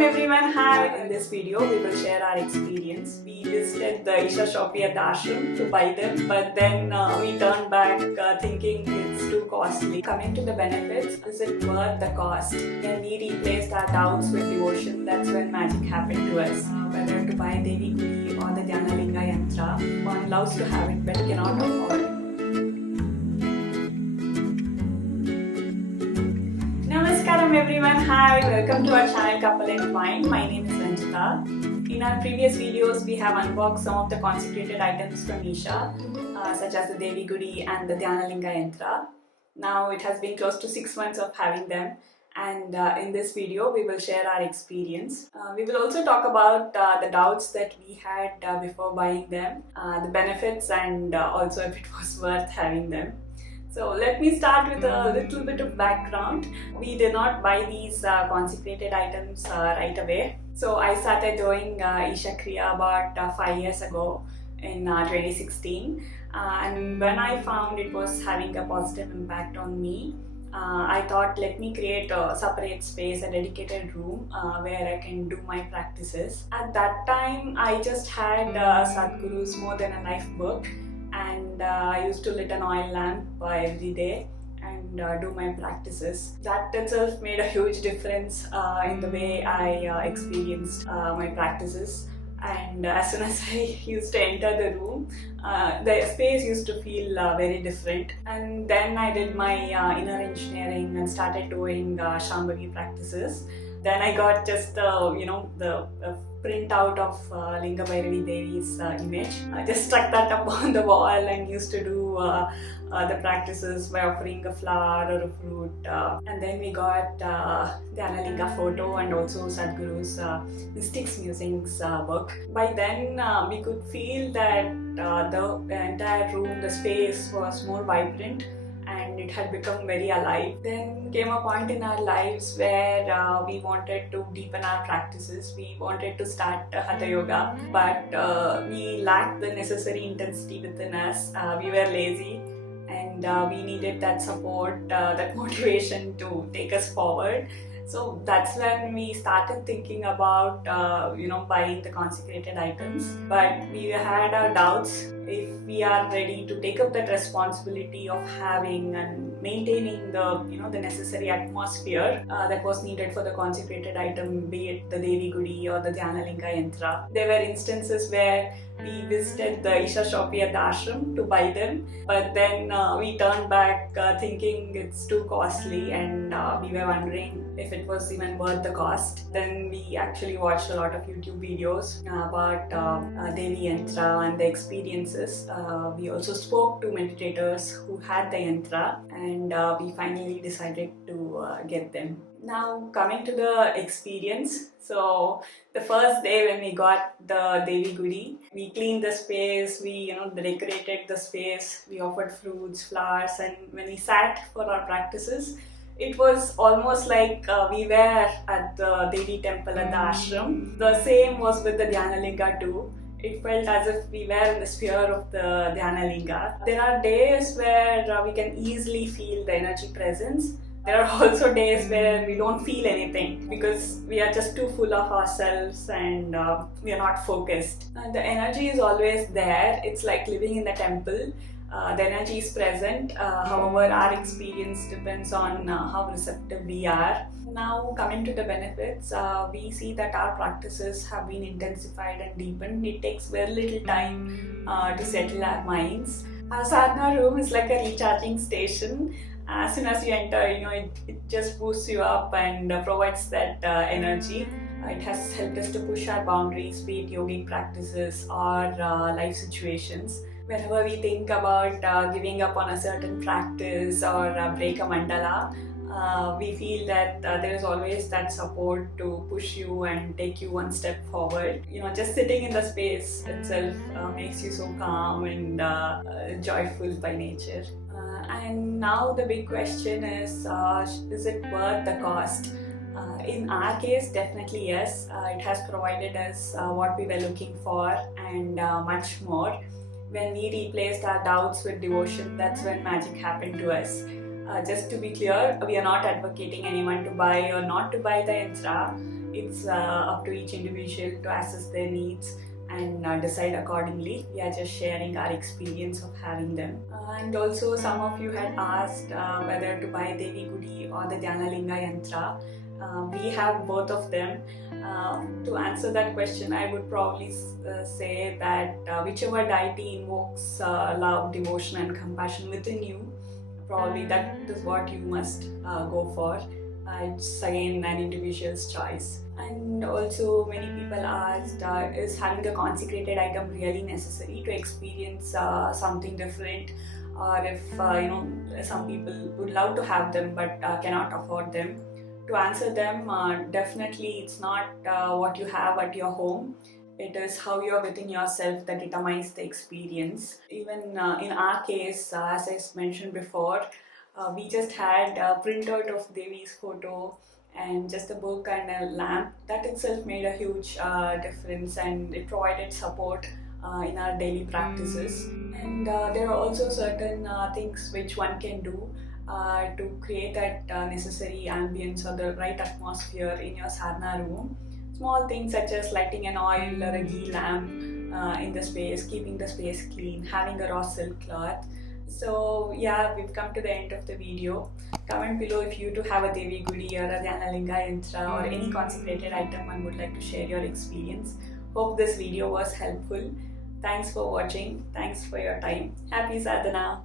Namaskaram everyone, hi! In this video we will share our experience. We visited the Isha Shopee at the ashram to buy them, but then we turned back thinking it's too costly. Coming to the benefits, is it worth the cost? When we replaced our doubts with devotion, that's when magic happened to us. Whether to buy Devi Gudi or the Dhyanalinga Yantra, one loves to have it but cannot afford. Namaskaram everyone, hi, welcome to our channel Couple and Wine. My name is Ranjita. In our previous videos, we have unboxed some of the consecrated items from Isha, such as the Devi Gudi and the Dhyanalinga Yantra. Now it has been close to 6 months of having them, and in this video we will share our experience. We will also talk about the doubts that we had before buying them, the benefits, and also if it was worth having them. So let me start with a little bit of background. We did not buy these consecrated items right away. So I started doing Isha Kriya about 5 years ago in 2016. And when I found it was having a positive impact on me, I thought, let me create a separate space, a dedicated room where I can do my practices. At that time, I just had Sadhguru's More Than a Life book, and I used to lit an oil lamp every day and do my practices. That itself made a huge difference in the way I experienced my practices. And as soon as I used to enter the room, the space used to feel very different. And then I did my inner engineering and started doing Shambhavi practices. Then I got just the printout of Linga Bhairavi Devi's image. I just stuck that up on the wall and used to do the practices by offering a flower or a fruit. And then we got the Dhyanalinga photo and also Sadhguru's Mystics Musings book. By then we could feel that the entire room, the space was more vibrant, and it had become very alive. Then came a point in our lives where we wanted to deepen our practices. We wanted to start Hatha Yoga, but we lacked the necessary intensity within us. We were lazy, and we needed that support, that motivation to take us forward. So that's when we started thinking about buying the consecrated items. But we had our doubts if we are ready to take up that responsibility of having and maintaining the necessary atmosphere that was needed for the consecrated item, be it the Devi Gudi or the Dhyanalinga Yantra. There were instances where we visited the Isha Shopee at the ashram to buy them, but then we turned back thinking it's too costly, and we were wondering if it was even worth the cost. Then we actually watched a lot of YouTube videos about Devi Yantra and the experiences. We also spoke to meditators who had the Yantra, and we finally decided to get them. Now coming to the experience, so the first day when we got the Devi Gudi, we cleaned the space, we decorated the space, we offered fruits, flowers, and when we sat for our practices, it was almost like we were at the Devi temple at the ashram. The same was with the Dhyanalinga too. It felt as if we were in the sphere of the Dhyanalinga. There are days where we can easily feel the energy presence. There are also days where we don't feel anything because we are just too full of ourselves and we are not focused. The energy is always there. It's like living in the temple. The energy is present. However, our experience depends on how receptive we are. Now, coming to the benefits, we see that our practices have been intensified and deepened. It takes very little time to settle our minds. Our sadhana room is like a recharging station. As soon as you enter, it just boosts you up and provides that energy. It has helped us to push our boundaries, be it yogic practices or life situations. Whenever we think about giving up on a certain practice or break a mandala, we feel that there is always that support to push you and take you one step forward. Just sitting in the space itself makes you so calm and joyful by nature. And now the big question is it worth the cost? In our case, definitely yes. It has provided us what we were looking for and much more. When we replaced our doubts with devotion, that's when magic happened to us. Just to be clear, we are not advocating anyone to buy or not to buy the yantra. It's up to each individual to assess their needs and decide accordingly. We are just sharing our experience of having them. And also, some of you had asked whether to buy Devi Gudi or the Dhyanalinga yantra. We have both of them. To answer that question, I would probably say that whichever deity invokes love, devotion, and compassion within you, probably that is what you must go for. It's again an individual's choice. And also, many people asked, is having a consecrated item really necessary to experience something different? Or if some people would love to have them but cannot afford them. To answer them, definitely it's not what you have at your home. It is how you are within yourself that determines the experience. Even in our case, as I mentioned before, we just had a printout of Devi's photo and just a book and a lamp. That itself made a huge difference, and it provided support in our daily practices. And there are also certain things which one can do to create that necessary ambience or the right atmosphere in your sadhana room. Small things such as lighting an oil or a ghee lamp in the space, keeping the space clean, having a raw silk cloth. So yeah, we've come to the end of the video. Comment below if you too have a Devi Gudi or a Dhyanalinga yantra or any consecrated item and would like to share your experience. Hope this video was helpful. Thanks for watching. Thanks for your time. Happy sadhana.